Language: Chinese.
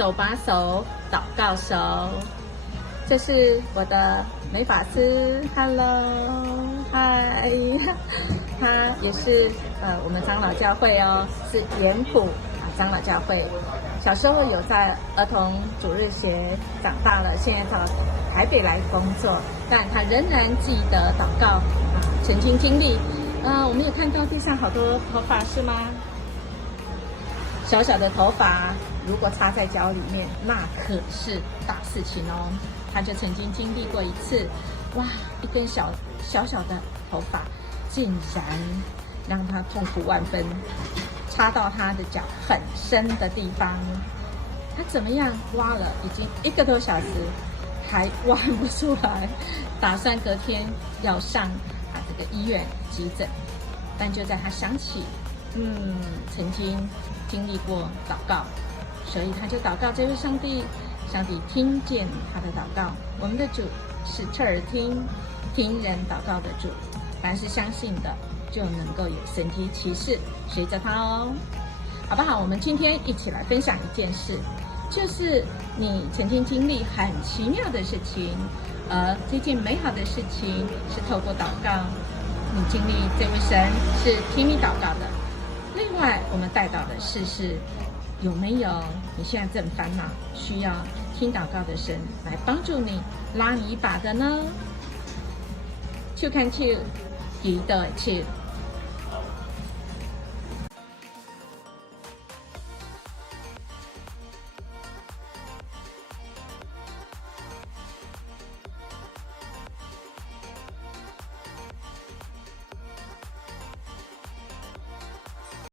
手把手祷告手。这是我的美法师 ，Hello， 嗨，他也是我们长老教会哦，是元普长老教会。小时候有在儿童主日学，长大了现在到台北来工作，但他仍然记得祷告曾经经历。我们有看到地上好多头发是吗？小小的头发如果插在脚里面，那可是大事情哦。他就曾经经历过一次，哇，一根小的头发竟然让他痛苦万分，插到他的脚很深的地方。他怎么样挖了已经1个多小时，还挖不出来，打算隔天要上这个医院急诊。但就在他想起曾经经历过祷告，所以他就祷告这位上帝听见他的祷告。我们的主是侧耳听人祷告的主，凡是相信的就能够有神迹奇事随着他哦，好不好？我们今天一起来分享一件事，就是你曾经经历很奇妙的事情，而这件美好的事情是透过祷告，你经历这位神是听你祷告的。另外我们带到的是有没有你现在正烦恼需要听祷告的神来帮助你拉你一把的呢？手牵手，祈祷的手。